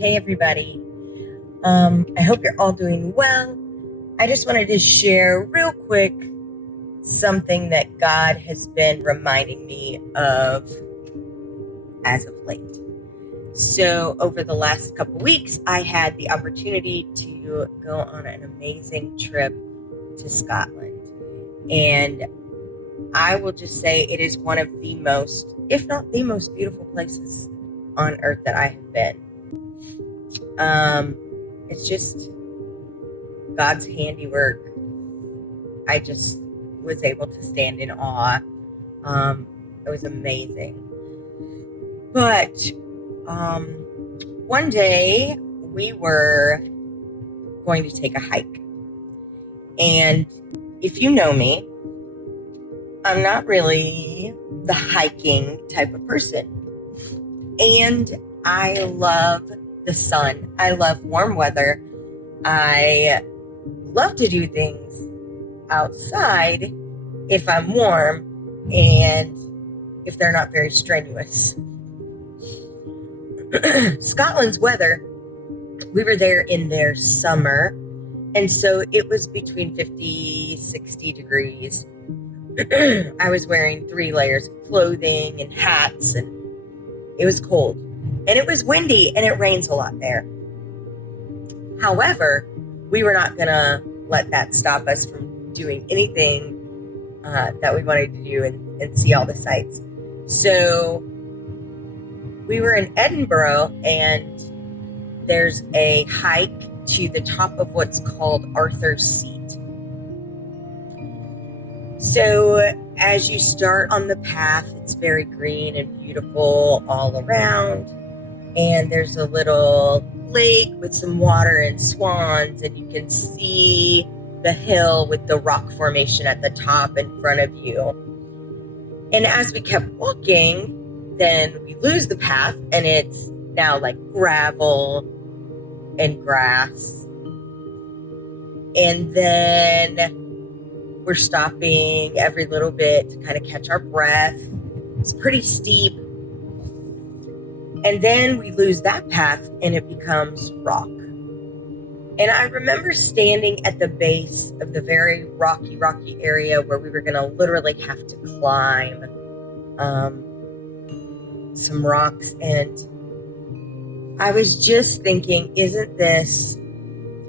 Hey everybody, I hope you're all doing well. I just wanted to share real quick something that God has been reminding me of as of late. So over the last couple weeks, I had the opportunity to go on an amazing trip to Scotland. And I will just say it is one of the most, if not the most beautiful places on earth that I have been. It's just God's handiwork. I just was able to stand in awe. It was amazing. But one day we were going to take a hike. And if you know me, I'm not really the hiking type of person. And I love the sun. I love warm weather. I love to do things outside if I'm warm and if they're not very strenuous. Scotland's weather, we were there in their summer, and so it was between 50, 60 degrees. I was wearing 3 layers of clothing and hats, and it was cold. And it was windy, and it rains a lot there. However, we were not going to let that stop us from doing anything that we wanted to do and see all the sights. So we were in Edinburgh, and there's a hike to the top of what's called Arthur's Seat. So as you start on the path, it's very green and beautiful all around. And there's a little lake with some water and swans, and you can see the hill with the rock formation at the top in front of you. And as we kept walking, then we lose the path, and it's now like gravel and grass. And then we're stopping every little bit to kind of catch our breath. It's pretty steep. And then we lose that path, and it becomes rock. And I remember standing at the base of the very rocky area where we were going to literally have to climb some rocks. And I was just thinking, isn't this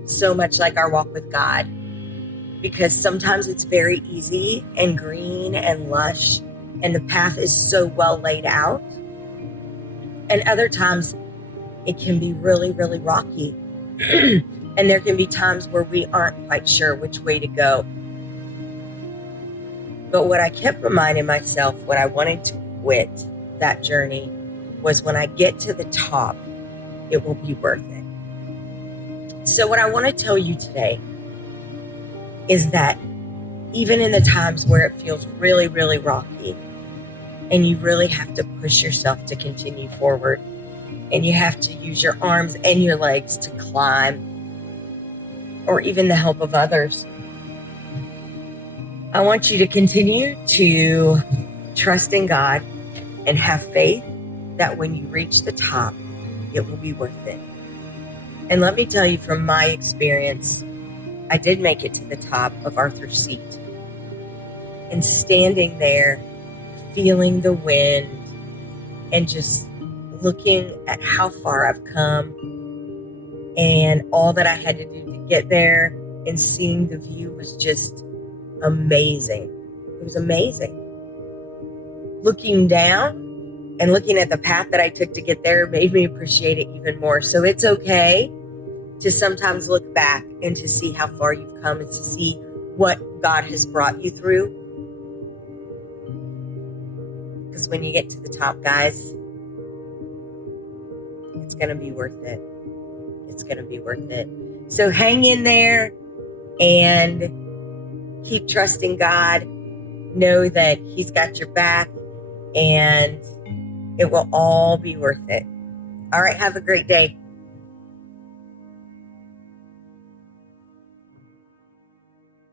so much like our walk with God? Because sometimes it's very easy and green and lush, and the path is so well laid out. And other times it can be really, really rocky. And there can be times where we aren't quite sure which way to go. But what I kept reminding myself when I wanted to quit that journey was, when I get to the top, it will be worth it. So what I want to tell you today is that even in the times where it feels really, really rocky, and you really have to push yourself to continue forward, and you have to use your arms and your legs to climb, or even the help of others, I want you to continue to trust in God and have faith that when you reach the top, it will be worth it. And let me tell you from my experience, I did make it to the top of Arthur's Seat. And standing there, feeling the wind, and just looking at how far I've come and all that I had to do to get there, and seeing the view was just amazing. It was amazing. Looking down and looking at the path that I took to get there made me appreciate it even more. So it's okay to sometimes look back and to see how far you've come, and to see what God has brought you through. Because when you get to the top, guys, it's going to be worth it. It's going to be worth it. So hang in there and keep trusting God. Know that He's got your back, and it will all be worth it. All right, have a great day.